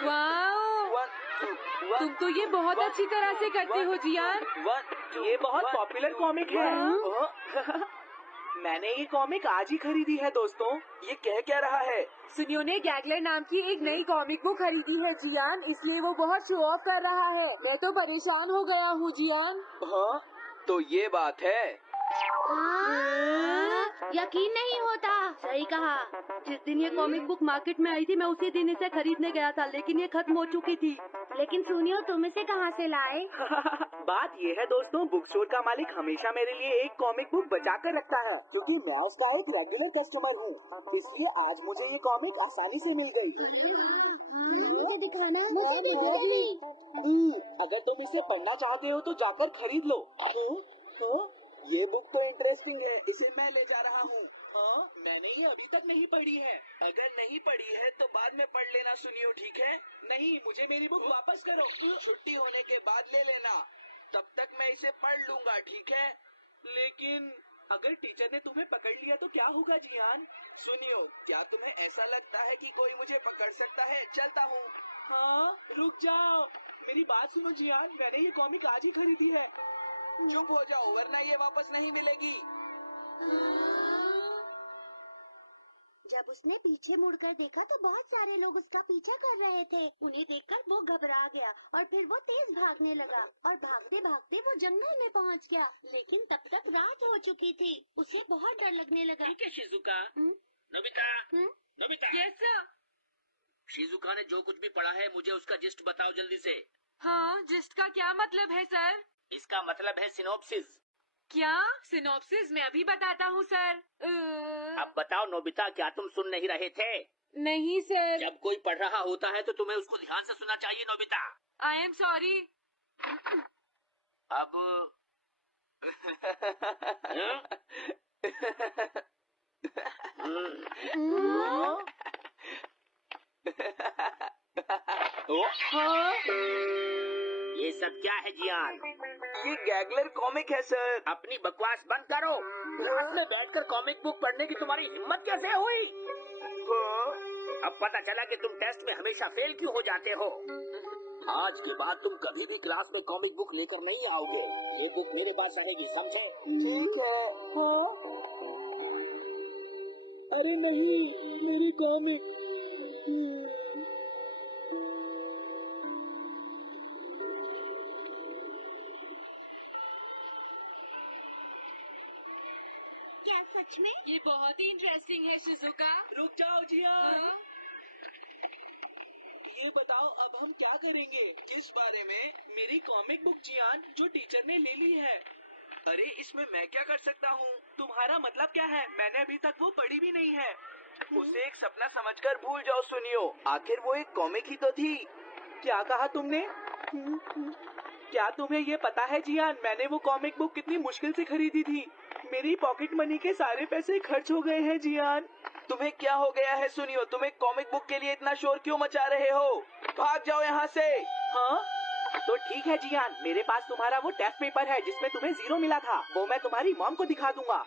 वाह, तुम तो ये बहुत अच्छी तरह से करते हो जियान। ये बहुत पॉपुलर कॉमिक है। मैंने ये कॉमिक आज ही खरीदी है दोस्तों। ये कह क्या रहा है? सुनियो ने गैगलर नाम की एक नई कॉमिक बुक खरीदी है जियान, इसलिए वो बहुत शो ऑफ कर रहा है। मैं तो परेशान हो गया हूँ जियान। हाँ, तो ये बात है। यकीन नहीं होता। सही कहा। जिस दिन ये कॉमिक बुक मार्केट में आई थी मैं उसी दिन इसे खरीदने गया था, लेकिन ये खत्म हो चुकी थी। लेकिन सुनियो, तुम इसे कहाँ से लाए? बात ये है दोस्तों, बुक स्टोर का मालिक हमेशा मेरे लिए एक कॉमिक बुक बचा कर रखता है, क्योंकि मैं उसका एक रेगुलर कस्टमर हूँ। इसलिए आज मुझे ये कॉमिक आसानी से मिल गई। अरे वाह, जरा मुझे दिखाना। मुझे भी। अगर तुम इसे पढ़ना चाहते हो तो जाकर खरीद लो। ये बुक तो इंटरेस्टिंग है, इसे मैं ले जा रहा हूँ। हाँ, मैंने ये अभी तक नहीं पढ़ी है। अगर नहीं पढ़ी है तो बाद में पढ़ लेना सुनियो, ठीक है? नहीं, मुझे मेरी बुक वापस करो। छुट्टी होने के बाद ले लेना, तब तक मैं इसे पढ़ लूंगा, ठीक है? लेकिन अगर टीचर ने तुम्हें पकड़ लिया तो क्या होगा जियान? सुनियो, क्या तुम्हें ऐसा लगता है कि कोई मुझे पकड़ सकता है? चलता हूँ। हाँ, रुक जाओ, मेरी बात सुनो जियान, मैंने ये कॉमिक आज ही खरीदी है। चुप हो जाओ, वरना ये वापस नहीं मिलेगी। जब उसने पीछे मुड़कर देखा तो बहुत सारे लोग उसका पीछा कर रहे थे। उन्हें देखकर वो घबरा गया और फिर वो तेज भागने लगा और भागते भागते वो जंगल में पहुंच गया। लेकिन तब तक रात हो चुकी थी। उसे बहुत डर लगने लगा। ठीक है Shizuka. Nobita, Nobita. Yes sir. Shizuka ने जो कुछ भी पढ़ा है मुझे उसका जिस्ट बताओ जल्दी से। हाँ, जिस्ट का क्या मतलब है सर? इसका मतलब है सिनोप्सिस। क्या? सिनॉप्सिस मैं अभी बताता हूँ सर। अब बताओ नोबिता, क्या तुम सुन नहीं रहे थे? नहीं सर। जब कोई पढ़ रहा होता है तो तुम्हें उसको ध्यान से सुनना चाहिए नोबिता। I am sorry. अब ये सब क्या है जियान? ये गैगलर कॉमिक है सर। अपनी बकवास बंद करो। क्लास में बैठकर कॉमिक बुक पढ़ने की तुम्हारी हिम्मत कैसे हुई? अब पता चला कि तुम टेस्ट में हमेशा फेल क्यों हो जाते हो। आज के बाद तुम कभी भी क्लास में कॉमिक बुक लेकर नहीं आओगे। ये बुक मेरे पास रहेगी, समझे? ठीक है। हाँ? अरे नहीं, मेरी कॉमिक। क्या सच में? ये बहुत ही इंटरेस्टिंग है शिजुका। रुक जाओ जियान। ये बताओ अब हम क्या करेंगे? किस बारे में? मेरी कॉमिक बुक जियान, जो टीचर ने ले ली है। अरे इसमें मैं क्या कर सकता हूँ? तुम्हारा मतलब क्या है? मैंने अभी तक वो पढ़ी भी नहीं है। उसे एक सपना समझकर भूल जाओ सुनियो, आखिर वो एक कॉमिक ही तो थी। क्या कहा तुमने? क्या तुम्हें ये पता है जियान, मैंने वो कॉमिक बुक कितनी मुश्किल से खरीदी थी। मेरी पॉकेट मनी के सारे पैसे खर्च हो गए हैं जियान। तुम्हें क्या हो गया है सुनियो? तुम एक कॉमिक बुक के लिए इतना शोर क्यों मचा रहे हो? भाग जाओ यहाँ से। हाँ? तो ठीक है जियान, मेरे पास तुम्हारा वो टेस्ट पेपर है जिसमें तुम्हें 0 मिला था। वो मैं तुम्हारी मॉम को दिखा दूंगा।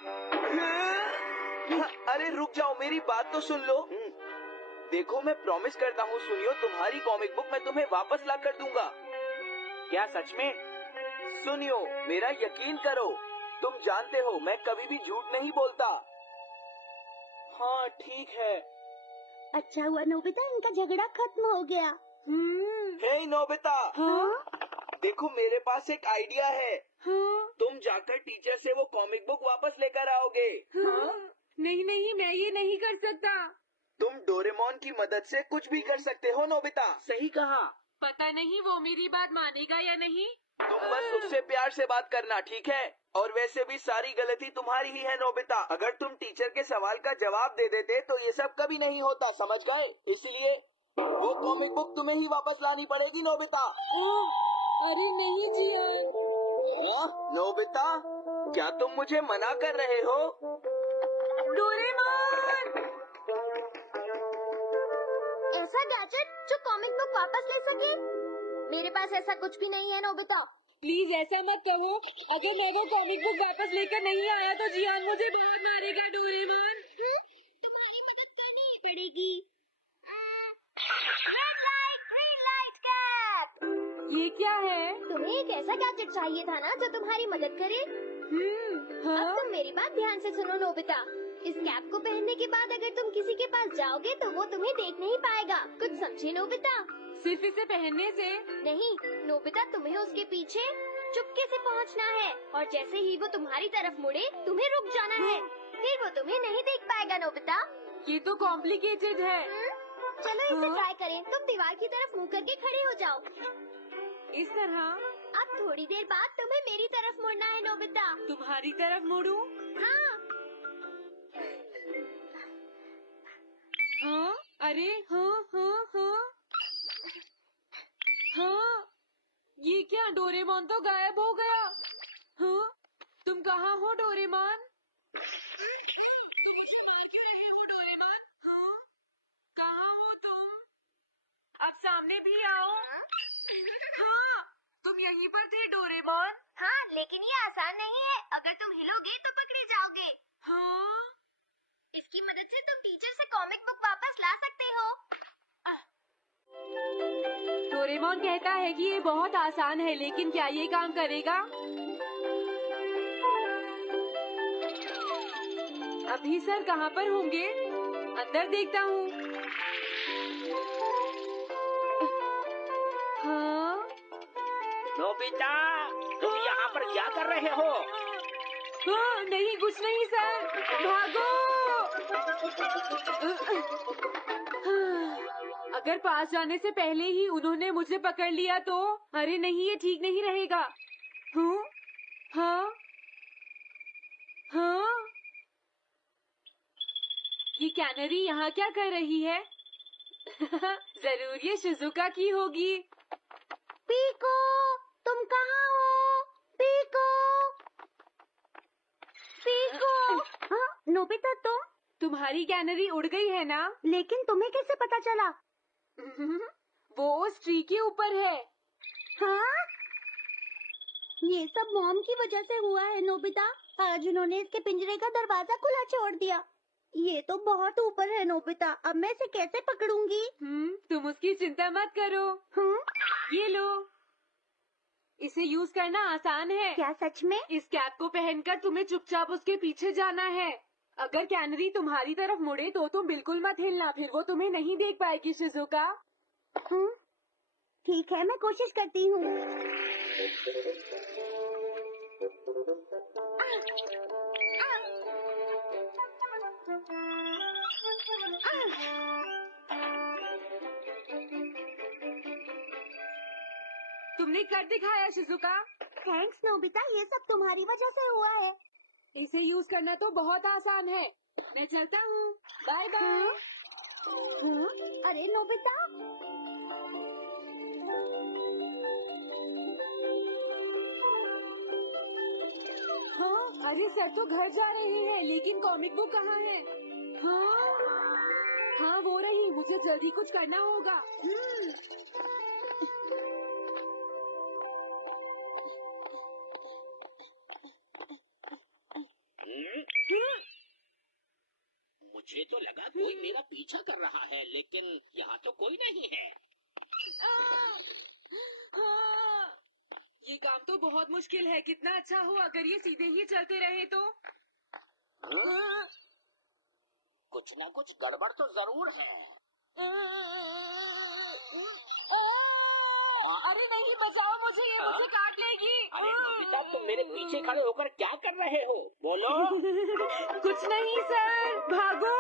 अरे रुक जाओ, मेरी बात तो सुन लो। देखो मैं प्रॉमिस करता हूँ सुनियो, तुम्हारी कॉमिक बुक मैं तुम्हें वापस ला कर दूंगा। क्या सच में? सुनियो, मेरा यकीन करो, तुम जानते हो मैं कभी भी झूठ नहीं बोलता। हाँ ठीक है। अच्छा हुआ नोबिता, इनका झगड़ा खत्म हो गया। हे नोबिता। हाँ? देखो मेरे पास एक आइडिया है। हाँ? तुम जाकर टीचर से वो कॉमिक बुक वापस लेकर आओगे। हाँ? नहीं नहीं, मैं ये नहीं कर सकता। तुम डोरेमोन की मदद से कुछ भी कर सकते हो नोबिता। सही कहा। पता नहीं वो मेरी बात मानेगा या नहीं। तुम बस उससे प्यार से बात करना, ठीक है? और वैसे भी सारी गलती तुम्हारी ही है नोबिता। अगर तुम टीचर के सवाल का जवाब दे देते तो ये सब कभी नहीं होता, समझ गए? इसलिए वो कॉमिक बुक तुम्हें ही वापस लानी पड़ेगी नोबिता। अरे नहीं जियान। नोबिता, क्या तुम मुझे मना कर रहे हो? डोरेमोन! ऐसा गैजेट जो कॉमिक बुक वापस ले सके? मेरे पास ऐसा कुछ भी नहीं है नोबिता। प्लीज ऐसा मत कहो। अगर मैं वो कॉमिक बुक वापस लेकर नहीं आया तो जियान मुझे बहुत मारेगा डोरेमोन। हाँ, तुम्हारी मदद करनी ही पड़ेगी। Red light green light cap. ये क्या है? तुम्हें एक ऐसा गैजेट चाहिए था ना जो तुम्हारी मदद करे। हाँ? अब तुम मेरी बात ध्यान से सुनो नोबिता। इस कैप को पहनने के बाद अगर तुम किसी के पास जाओगे तो वो तुम्हें देख नहीं पाएगा। कुछ समझे नोबिता? सिर्फ इसे पहनने से? नहीं नोबिता, तुम्हें उसके पीछे चुपके से पहुंचना है और जैसे ही वो तुम्हारी तरफ मुड़े तुम्हें रुक जाना है। फिर वो तुम्हें नहीं देख पाएगा नोबिता। ये तो कॉम्प्लिकेटेड है। चलो इसे ट्राई करें। तुम दीवार की तरफ मुंह करके खड़े हो जाओ। इस तरह? अब थोड़ी देर बाद तुम्हें मेरी तरफ मुड़ना है नोबिता। तुम्हारी तरफ मुड़ूं? हाँ। हाँ? अरे हाँ हाँ हाँ हाँ, ये क्या? डोरेमोन तो गायब हो गया। हाँ? तुम कहाँ हो डोरेमोन? तुम मुझे मार क्यों रहे हो डोरेमोन? हाँ? कहाँ हो तुम? अब सामने भी आओ। हाँ, तुम यहीं पर थे डोरेमोन। हाँ, लेकिन ये आसान नहीं है। अगर तुम हिलोगे तो पकड़े जाओगे। हाँ? इसकी मदद से तुम टीचर से कॉमिक बुक वापस ला सकते हो। डोरेमोन कहता है कि ये बहुत आसान है, लेकिन क्या ये काम करेगा? अभी सर कहाँ पर होंगे? अंदर देखता हूँ। हाँ? नोबिता, तुम यहाँ पर क्या कर रहे हो? हाँ, नहीं कुछ नहीं सर, भागो। अगर पास जाने से पहले ही उन्होंने मुझे पकड़ लिया तो? अरे नहीं, ये ठीक नहीं रहेगा। हाँ? हाँ? हाँ? ये कैनरी यहाँ क्या कर रही है? जरूर ये शिजुका की होगी। पीको, तुम कहाँ हो? Piko, Piko. हाँ, नोबिता तुम्हारी कैनरी उड़ गई है ना? लेकिन तुम्हें कैसे पता चला? वो उस ट्री के ऊपर है। हाँ? ये सब मॉम की वजह से हुआ है नोबिता। आज उन्होंने इसके पिंजरे का दरवाजा खुला छोड़ दिया। ये तो बहुत ऊपर है नोबिता। अब मैं इसे कैसे पकड़ूंगी? तुम उसकी चिंता मत करो। ये लो, इसे यूज करना आसान है। क्या सच में? इस कैप को पहनकर तुम्हें चुपचाप उसके पीछे जाना है। अगर कैनरी तुम्हारी तरफ मुड़े तो तुम बिल्कुल मत हिलना, फिर वो तुम्हें नहीं देख पाएगी शिजुका। ठीक है, मैं कोशिश करती हूँ। तुमने कर दिखाया शिजुका। थैंक्स नोबिता, ये सब तुम्हारी वजह से हुआ है। इसे यूज करना तो बहुत आसान है। मैं चलता हूँ, बाय बाय। हाँ? अरे नोबिता, हाँ? अरे सर तो घर जा रहे हैं, लेकिन कॉमिक बुक कहाँ है? हाँ? हाँ वो रही, मुझे जल्दी कुछ करना होगा। मुझे तो लगा कोई मेरा पीछा कर रहा है, लेकिन यहाँ तो कोई नहीं है। हाँ, ये काम तो बहुत मुश्किल है। कितना अच्छा हो अगर ये सीधे ही चलते रहे तो। कुछ ना कुछ गड़बड़ तो जरूर है। अरे नहीं, बचाओ मुझे, ये मुझे काट लेगी। अरे नोबिता, तुम मेरे पीछे खड़े होकर क्या कर रहे हो? बोलो। कुछ नहीं सर, भागो।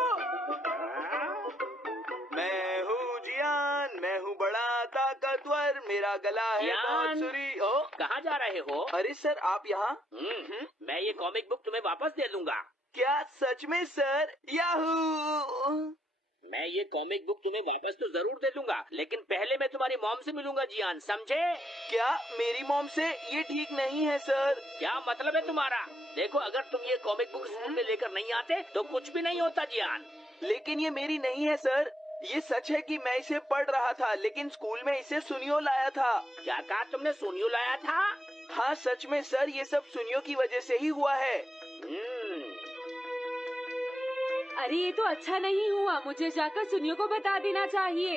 मैं हूँ जियान, मैं हूँ बड़ा ताकतवर, मेरा गला है जियान। बहुत सुरी। ओ, कहाँ जा रहे हो? अरे सर आप यहाँ? मैं ये कॉमिक बुक तुम्हें वापस दे दूंगा। क्या सच में सर? याहू! मैं ये कॉमिक बुक तुम्हें वापस तो जरूर दे दूंगा, लेकिन पहले मैं तुम्हारी मॉम से मिलूंगा जियान, समझे? क्या मेरी मॉम से? ये ठीक नहीं है सर। क्या मतलब है तुम्हारा? देखो, अगर तुम ये कॉमिक बुक स्कूल में लेकर नहीं आते तो कुछ भी नहीं होता जियान। लेकिन ये मेरी नहीं है सर। ये सच है कि मैं इसे पढ़ रहा था, लेकिन स्कूल में इसे सुनियो लाया था। क्या कहा तुमने? सुनियो लाया था? हाँ सच में सर, ये सब सुनियो की वजह से ही हुआ है। अरे ये तो अच्छा नहीं हुआ, मुझे जाकर सुनियो को बता देना चाहिए।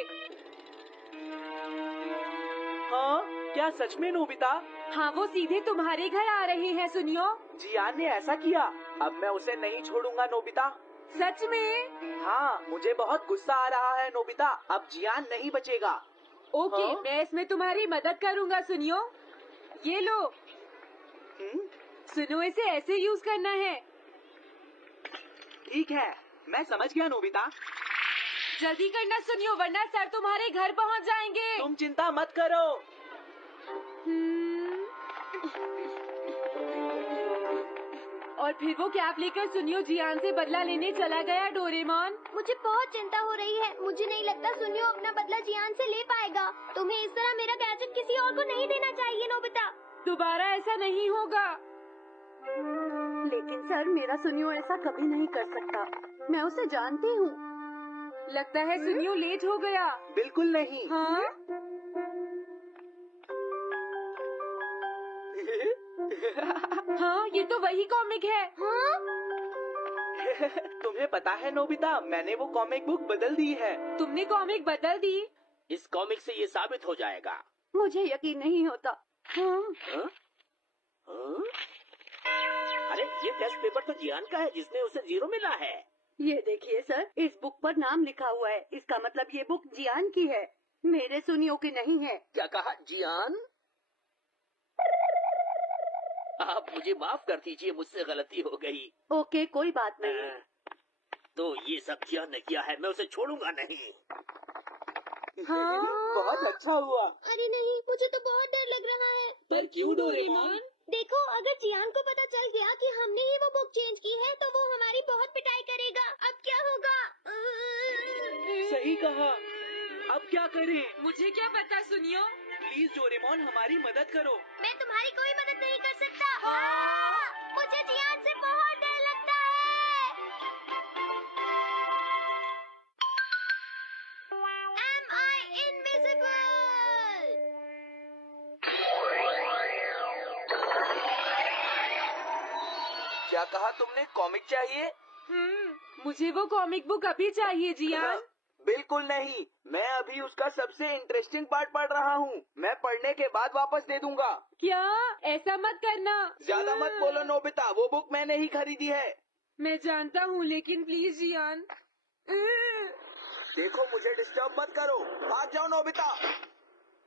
हाँ क्या सच में नोबिता? हाँ वो सीधे तुम्हारे घर आ रहे हैं सुनियो। जियान ने ऐसा किया? अब मैं उसे नहीं छोड़ूंगा नोबिता। सच में? हाँ मुझे बहुत गुस्सा आ रहा है नोबिता, अब जियान नहीं बचेगा। ओके हाँ? मैं इसमें तुम्हारी मदद करूँगा सुनियो। ये लो सुनो, इसे ऐसे यूज करना है। ठीक है मैं समझ गया नोबिता। जल्दी करना सुनियो वरना सर तुम्हारे घर पहुँच जाएंगे। तुम चिंता मत करो। और फिर वो कैप लेकर सुनियो जियान से बदला लेने चला गया डोरेमोन। मुझे बहुत चिंता हो रही है। मुझे नहीं लगता सुनियो अपना बदला जियान से ले पाएगा। तुम्हें इस तरह मेरा गैजेट किसी और को नहीं देना चाहिए नोबिता। दोबारा ऐसा नहीं होगा। लेकिन सर मेरा सुनियो ऐसा कभी नहीं कर सकता, मैं उसे जानती हूँ। लगता है सुनियो लेट हो गया। बिल्कुल नहीं। हाँ? हाँ ये तो वही कॉमिक है। हाँ? तुम्हें पता है नोबिता, मैंने वो कॉमिक बुक बदल दी है। तुमने कॉमिक बदल दी? इस कॉमिक से ये साबित हो जाएगा। मुझे यकीन नहीं होता। हाँ? हाँ? हाँ? अरे ये टेस्ट पेपर तो जियान का है जिसने उसे 0 मिला है। ये देखिए सर, इस बुक पर नाम लिखा हुआ है। इसका मतलब ये बुक जियान की है, मेरे सुनियो की नहीं है। क्या कहा? जियान? आप मुझे माफ कर दीजिए, मुझसे गलती हो गई। ओके कोई बात नहीं। तो ये सब जियान ने किया है, मैं उसे छोड़ूंगा नहीं। हाँ? बहुत अच्छा हुआ। अरे नहीं, मुझे तो बहुत डर लग रहा है। पर क्यों डोरेमोन? देखो अगर जियान को पता चल गया कि हमने ही वो बुक चेंज की है तो वो हमारी बहुत पिटाई करेगा। अब क्या होगा? सही कहा, अब क्या करें? मुझे क्या पता सुनियो। प्लीज डोरेमोन हमारी मदद करो। मैं तुम्हारी कोई मदद नहीं कर सकता। हाँ। मुझे जियान से बहुत डर लगता है। Am I invisible? क्या कहा तुमने? कॉमिक चाहिए? मुझे वो कॉमिक बुक अभी चाहिए जियान। बिल्कुल नहीं, मैं अभी उसका सबसे इंटरेस्टिंग पार्ट पढ़ रहा हूँ। मैं पढ़ने के बाद वापस दे दूंगा। क्या? ऐसा मत करना। ज्यादा मत बोलो नोबिता, वो बुक मैंने ही खरीदी है। मैं जानता हूँ लेकिन प्लीज जियान। देखो मुझे डिस्टर्ब मत करो, भाग जाओ नोबिता।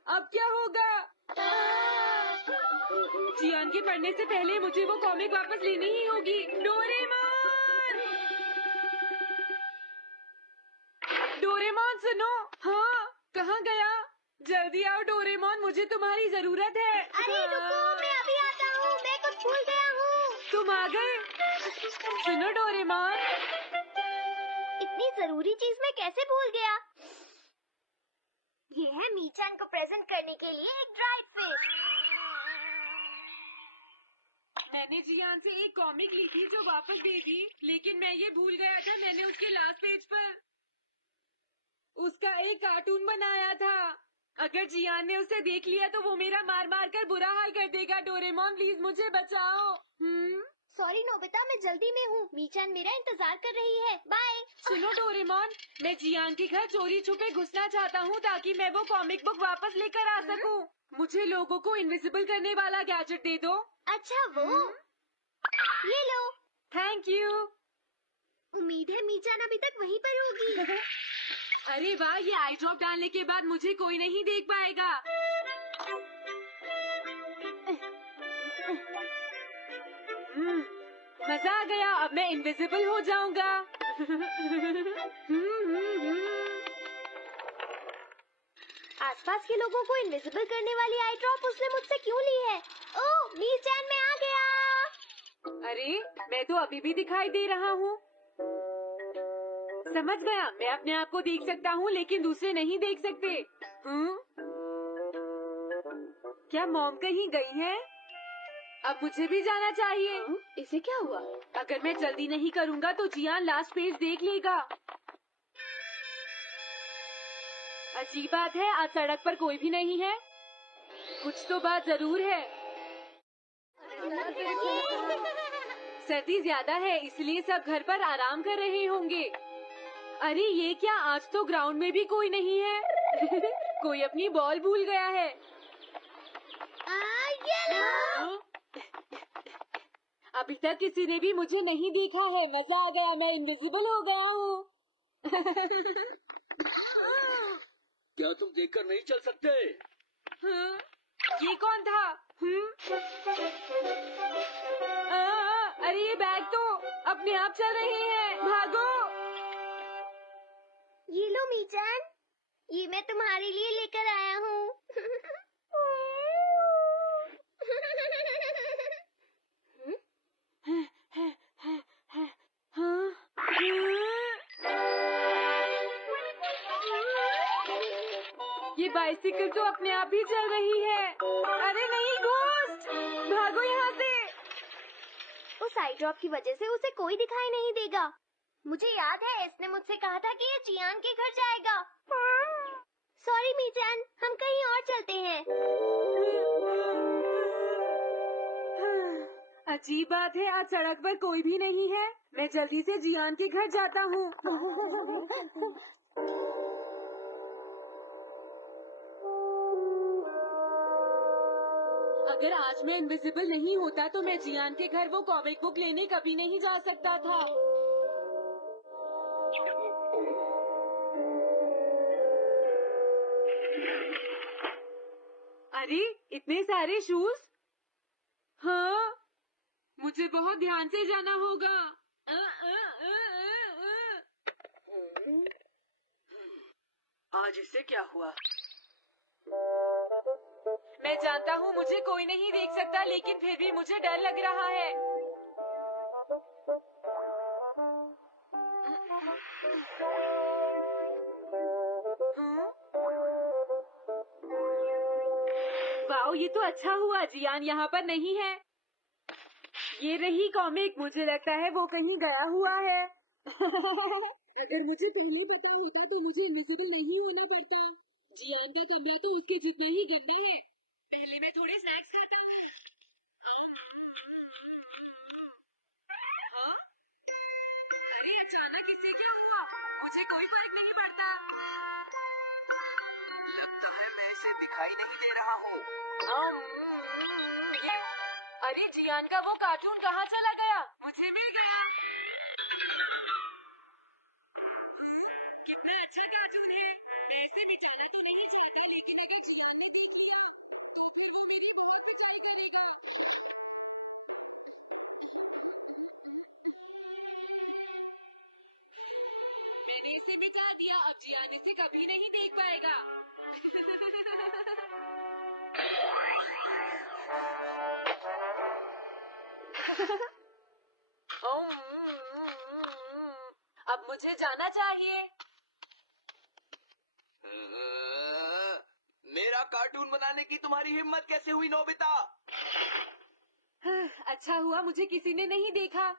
अब क्या होगा? जियान के पढ़ने से पहले मुझे वो कॉमिक वापस लेनी ही होगी। डोरेमोन! डोरेमोन सुनो। हाँ कहाँ गया? जल्दी आओ डोरेमोन, मुझे तुम्हारी जरूरत है। अरे रुको, मैं अभी आता हूँ। मैं कुछ भूल गया हूँ। तुम आ गए? सुनो डोरेमोन। इतनी जरूरी चीज मैं कैसे भूल गया? ये है मीचान को प्रेजेंट करने के लिए एक ड्राइड फिश। मैंने जियान से एक कॉमिक ली थी जो वापस दे दी, लेकिन मैं ये भूल गया था मैंने उसके लास्ट पेज पर उसका एक कार्टून बनाया था। अगर जियान ने उसे देख लिया तो वो मेरा मार मार कर बुरा हाल कर देगा। डोरेमोन प्लीज मुझे बचाओ। सॉरी नोबिता, मैं जल्दी में हूँ। मीचान मेरा इंतजार कर रही है। बाय। सुनो डोरेमोन, मैं जियान के घर चोरी छुपे घुसना चाहता हूँ ताकि मैं वो कॉमिक बुक वापस लेकर आ सकूँ। मुझे लोगों को इनविजिबल करने वाला गैजेट दे दो। अच्छा वो ये लो। Thank you. उम्मीद है मीचान अभी तक वहीं पर होगी। अरे वाह, ये आई ड्रॉप डालने के बाद मुझे कोई नहीं देख पाएगा। मजा आ गया, अब मैं इनविजिबल हो जाऊंगा। आसपास के लोगों को इनविजिबल करने वाली आई ड्रॉप उसने मुझसे क्यों ली है? ओह, मीचान मैं आ गया। अरे मैं तो अभी भी दिखाई दे रहा हूँ। समझ गया, मैं अपने आप को देख सकता हूँ लेकिन दूसरे नहीं देख सकते। क्या मॉम कहीं गई है? अब मुझे भी जाना चाहिए। इसे क्या हुआ? अगर मैं जल्दी नहीं करूँगा तो जियान लास्ट पेज देख लेगा। अजीब बात है, आज सड़क पर कोई भी नहीं है। कुछ तो बात जरूर है। सर्दी ज्यादा है इसलिए सब घर पर आराम कर रहे होंगे। अरे ये क्या, आज तो ग्राउंड में भी कोई नहीं है। कोई अपनी बॉल भूल गया है। हाँ? अभी तक किसी ने भी मुझे नहीं देखा है। मजा आ गया, मैं इनविजिबल हो गया हूँ। क्या तुम देखकर नहीं चल सकते? हाँ? ये कौन था? अरे ये बैग तो अपने आप चल रहे हैं। भागो। ये लो मीचान, ये मैं तुम्हारे लिए लेकर आया हूँ। ये बाइसिकल तो अपने आप ही चल रही है। अरे नहीं, घोस्ट, भागो यहाँ से। उस आई ड्रॉप की वजह से उसे कोई दिखाई नहीं देगा। मुझे याद है इसने मुझसे कहा था कि ये जियान के घर जाएगा। सॉरी मीचान, हम कहीं और चलते हैं। अजीब बात है, आज सड़क पर कोई भी नहीं है। मैं जल्दी से जियान के घर जाता हूँ। अगर आज मैं इनविजिबल नहीं होता तो मैं जियान के घर वो कॉमिक बुक लेने कभी नहीं जा सकता था। अरे इतने सारे शूज। हाँ, मुझे बहुत ध्यान से जाना होगा। आज इसे क्या हुआ? मैं जानता हूँ मुझे कोई नहीं देख सकता, लेकिन फिर भी मुझे डर लग रहा है। वाओ, ये तो अच्छा हुआ जियान यहाँ पर नहीं है। ये रही कॉमिक, मुझे लगता है वो कहीं गया हुआ है। अगर मुझे पहले पता होता तो मुझे इनविजिबल नहीं होना पड़ता। जियान का कमरा तो उसके जितना ही गंदा है। पहले मैं थोड़े स्नैक्स खाता हूँ। हाँ? अरे अचानक इससे क्या हुआ? मुझे कोई फर्क नहीं पड़ता। लगता है मैं इसे दिखाई नहीं दे रहा हूँ। अरे जियान का वो कार्टून कहाँ चला गया? मुझे मिल गया। कितना अच्छा कार्टून है। मैं इसे मिटाना तो नहीं चाहता, लेकिन अगर जियान ने देख लिया तो फिर वो मेरी बहुत पिटाई करेगा। मैंने इसे मिटा दिया, अब जियान इसे कभी नहीं देख पाएगा। अब मुझे जाना चाहिए। मेरा कार्टून बनाने की तुम्हारी हिम्मत कैसे हुई नोबिता? अच्छा हुआ मुझे किसी ने नहीं देखा।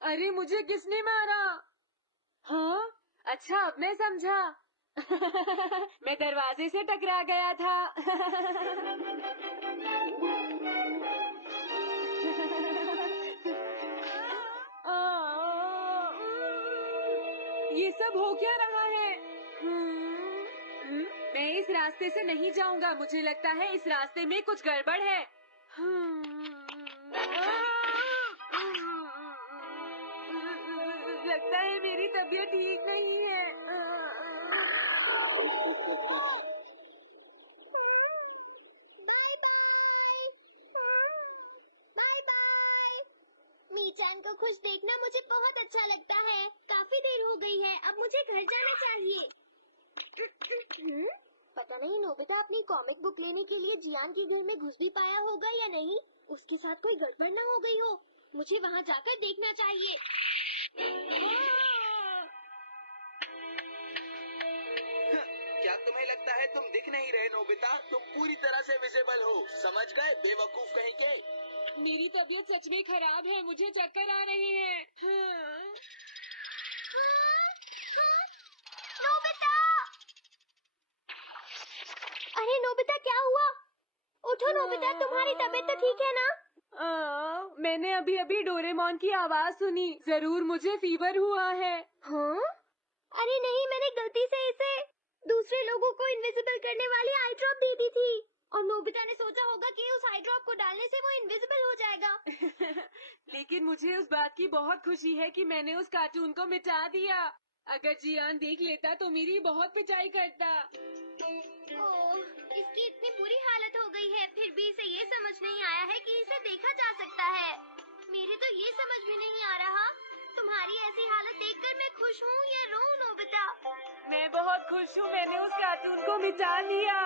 अरे मुझे किसने मारा? हाँ, अच्छा अब मैं समझा। मैं दरवाजे से टकरा गया था। ये सब हो क्या रहा है? मैं इस रास्ते से नहीं जाऊंगा। मुझे लगता है इस रास्ते में कुछ गड़बड़ है। लगता है मेरी तबीयत ठीक नहीं है। Bye bye, bye bye. मीचान को खुश देखना मुझे बहुत अच्छा लगता है। काफी देर हो गई है, अब मुझे घर जाना चाहिए। पता नहीं नोबिता अपनी कॉमिक बुक लेने के लिए जियान के घर में घुस भी पाया होगा या नहीं। उसके साथ कोई गड़बड़ ना हो गई हो। मुझे वहाँ जाकर देखना चाहिए। क्या तुम्हें लगता है तुम दिख नहीं रहे नोबिता? तुम पूरी तरह से विजिबल हो। समझ गए बेवकूफ कहीं के। मेरी तबीयत सच में खराब है, मुझे चक्कर आ रहे हैं। हाँ। हाँ, हाँ, नोबिता! अरे नोबिता, क्या हुआ? उठो नोबिता, तुम्हारी तबीयत तो ठीक है ना? मैंने अभी अभी डोरेमोन की आवाज सुनी, जरूर मुझे फीवर हुआ है। हाँ? अरे नहीं, मैंने गलती से इसे दूसरे लोगों को इनविजिबल करने वाली आई ड्रॉप दे दी थी और नोबिता ने सोचा होगा कि उस आई ड्रॉप को डालने से वो इनविजिबल हो जाएगा। लेकिन मुझे उस बात की बहुत खुशी है कि मैंने उस कार्टून को मिटा दिया। अगर जियान देख लेता तो मेरी बहुत पिटाई करता। ओह, इसकी इतनी बुरी हालत हो गई है, फिर भी इसे ये समझ नहीं आया है कि इसे देखा जा सकता है। मेरी तो ये समझ भी नहीं आ रहा, तुम्हारी ऐसी हालत देखकर मैं खुश हूँ या रोऊं नोबिता? मैं बहुत खुश हूँ, मैंने उस कार्टून को मिटा लिया।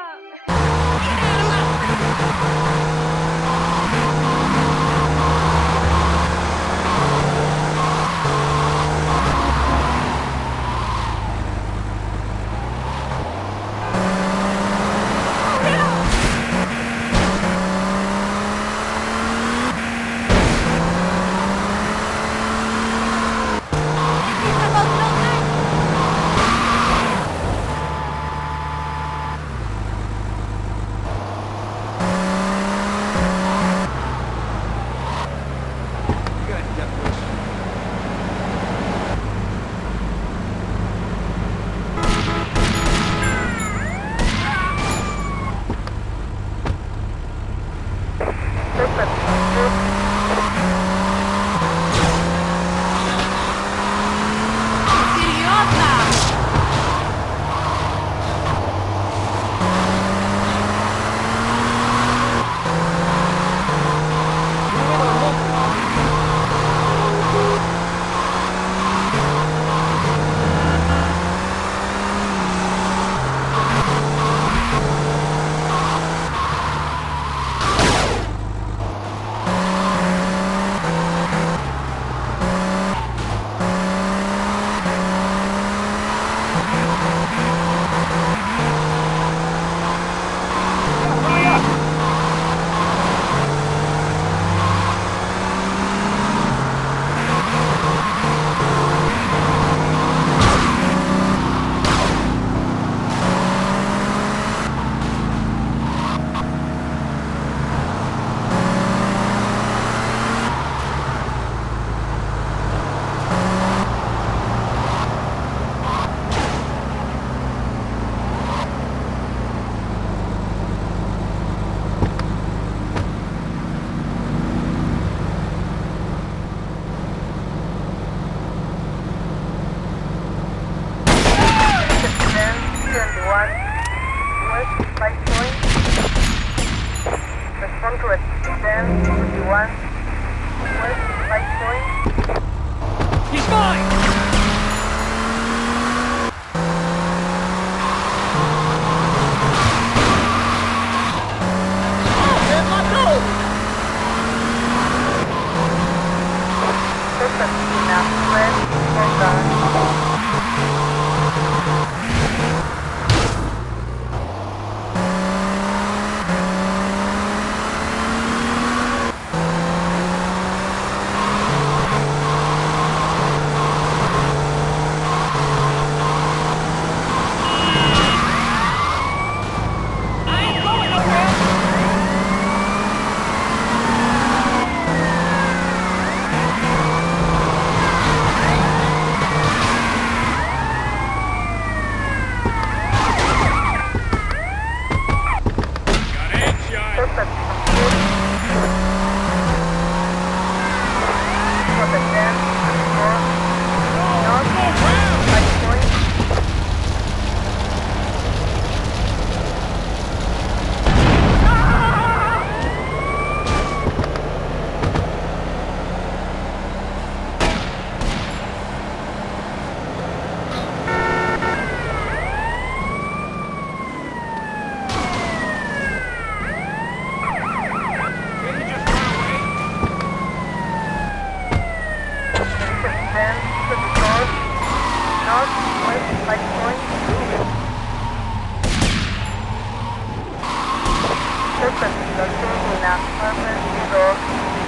Esta situación en la Harvard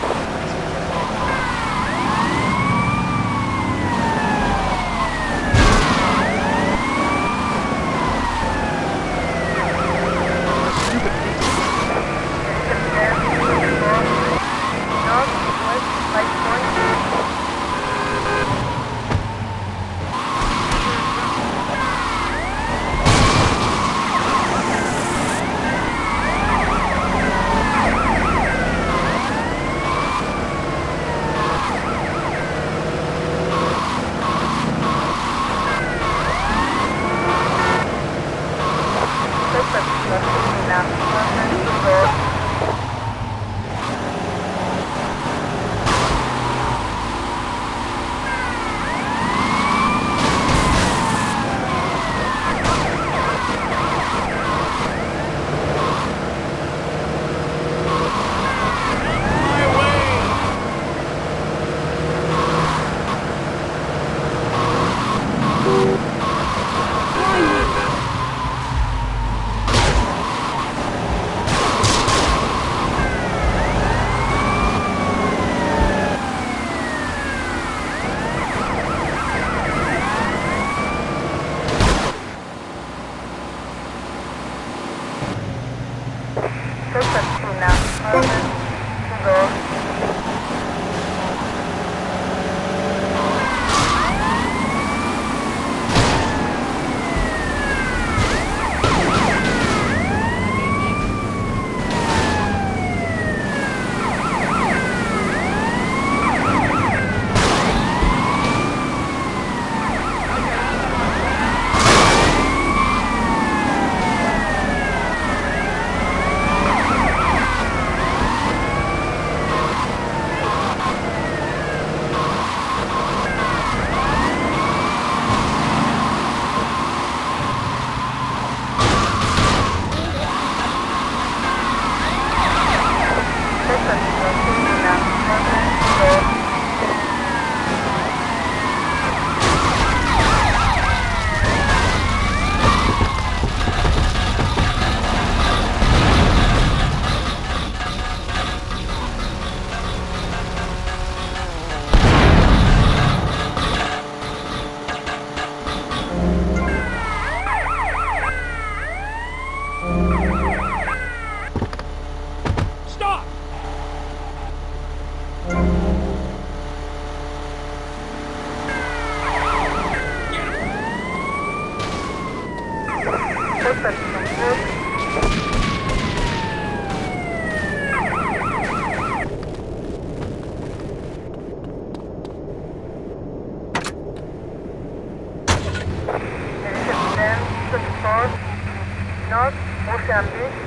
North Mozambique.